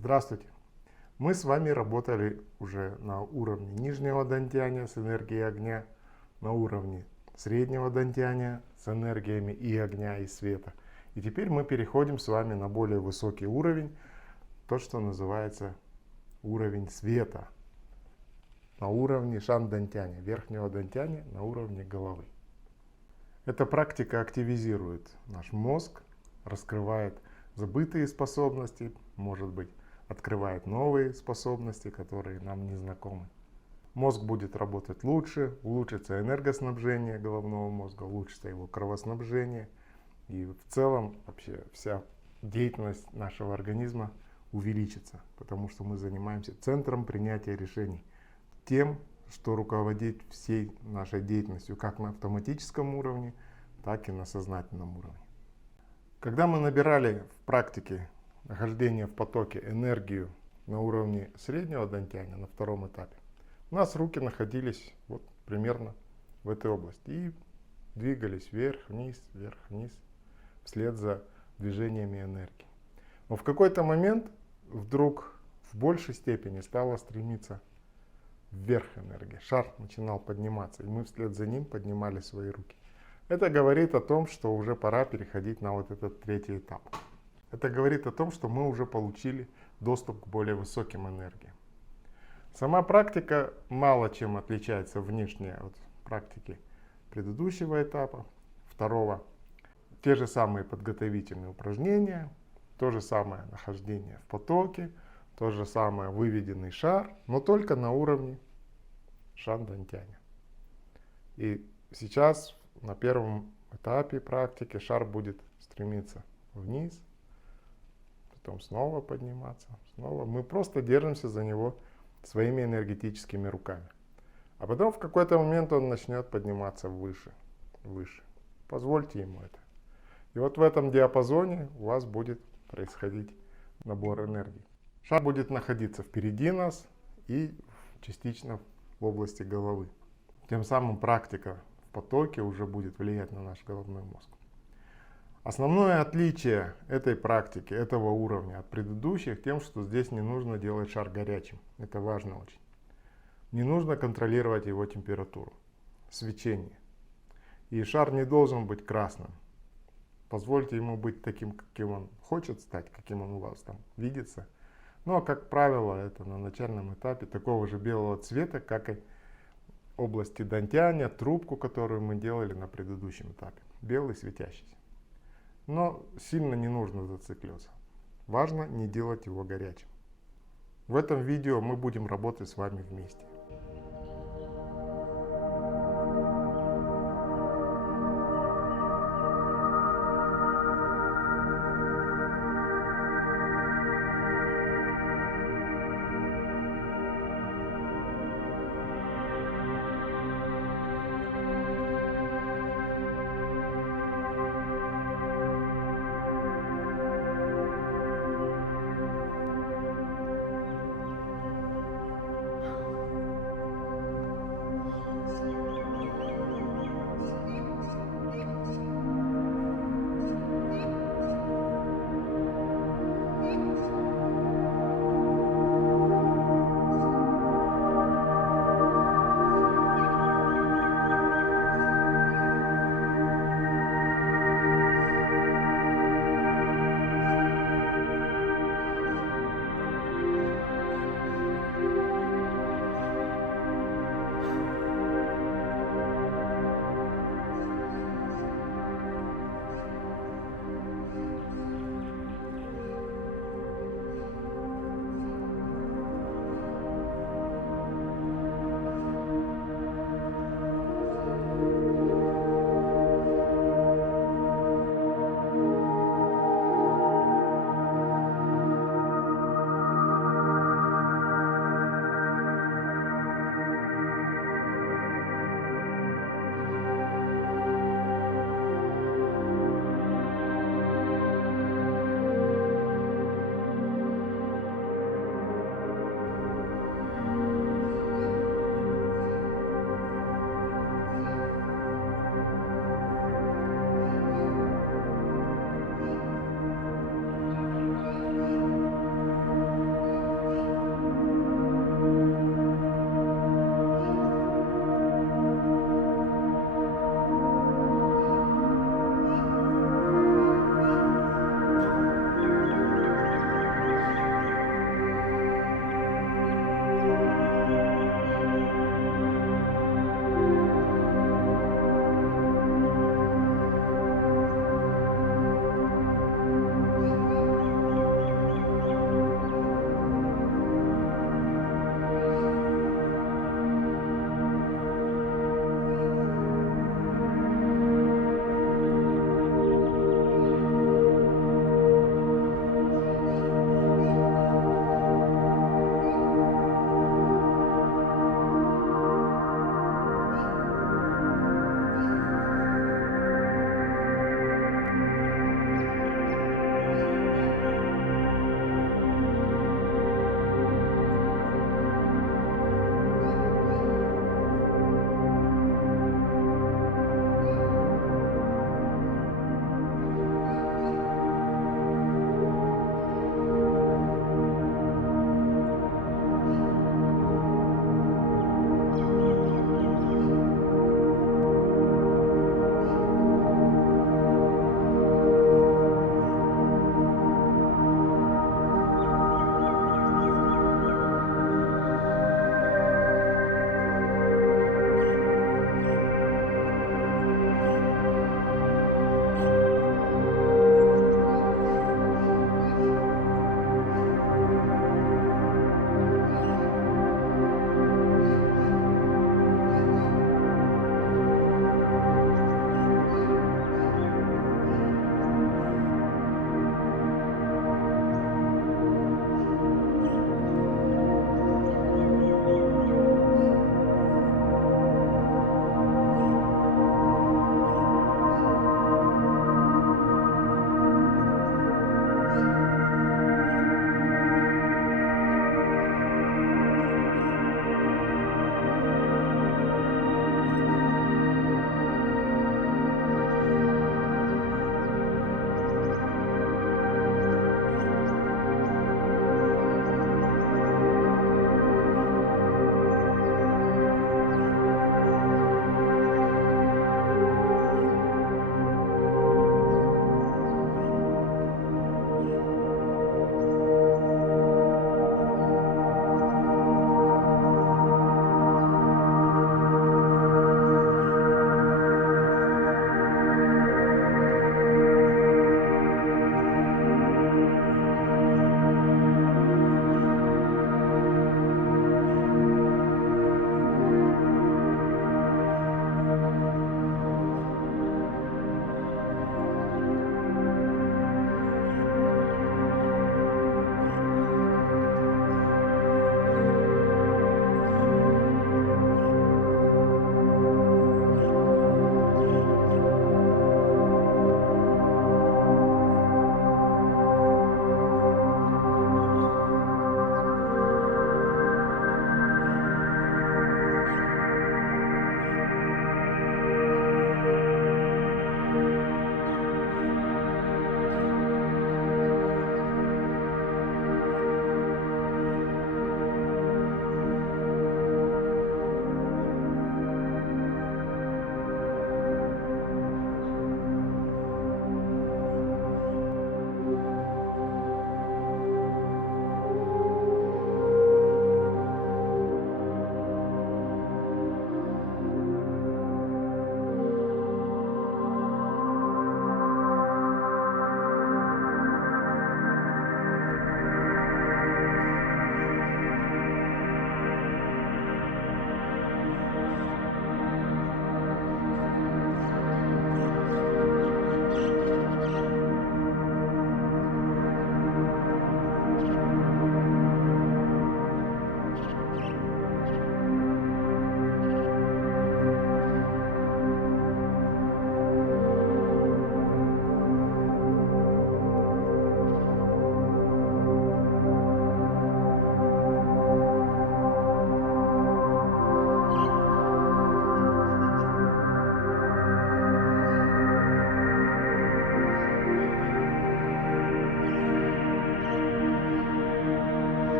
Здравствуйте! Мы с вами работали уже на уровне нижнего дантяня с энергией огня, на уровне среднего дантяня с энергиями и огня, и света. И теперь мы переходим с вами на более высокий уровень, то, что называется уровень света, на уровне шан-дантяня, верхнего дантяня на уровне головы. Эта практика активизирует наш мозг, раскрывает забытые способности, может быть, открывает новые способности, которые нам не знакомы. Мозг будет работать лучше, улучшится энергоснабжение головного мозга, улучшится его кровоснабжение. И в целом вообще вся деятельность нашего организма увеличится, потому что мы занимаемся центром принятия решений, тем, что руководит всей нашей деятельностью, как на автоматическом уровне, так и на сознательном уровне. Когда мы набирали в практике нахождения в потоке энергию на уровне среднего дантяня, на втором этапе, у нас руки находились вот примерно в этой области и двигались вверх-вниз, вслед за движениями энергии. Но в какой-то момент вдруг в большей степени стала стремиться вверх энергия. Шар начинал подниматься, и мы вслед за ним поднимали свои руки. Это говорит о том, что уже пора переходить на вот этот третий этап. Это говорит о том, что мы уже получили доступ к более высоким энергиям. Сама практика мало чем отличается внешне от практики предыдущего этапа, второго. Те же самые подготовительные упражнения, то же самое нахождение в потоке, то же самое выведенный шар, но только на уровне шан-дантяня. И сейчас на первом этапе практики шар будет стремиться вниз, потом снова подниматься, снова. Мы просто держимся за него своими энергетическими руками. А потом в какой-то момент он начнет подниматься выше, выше. Позвольте ему это. И вот в этом диапазоне у вас будет происходить набор энергии. Шар будет находиться впереди нас и частично в области головы. Тем самым практика в потоке уже будет влиять на наш головной мозг. Основное отличие этой практики, этого уровня от предыдущих, тем, что здесь не нужно делать шар горячим. Это важно очень. Не нужно контролировать его температуру, свечение. И шар не должен быть красным. Позвольте ему быть таким, каким он хочет стать, каким он у вас там видится. Но, как правило, это на начальном этапе такого же белого цвета, как и области дантяня, трубку, которую мы делали на предыдущем этапе. Белый, светящийся. Но сильно не нужно зацикливаться. Важно не делать его горячим. В этом видео мы будем работать с вами вместе.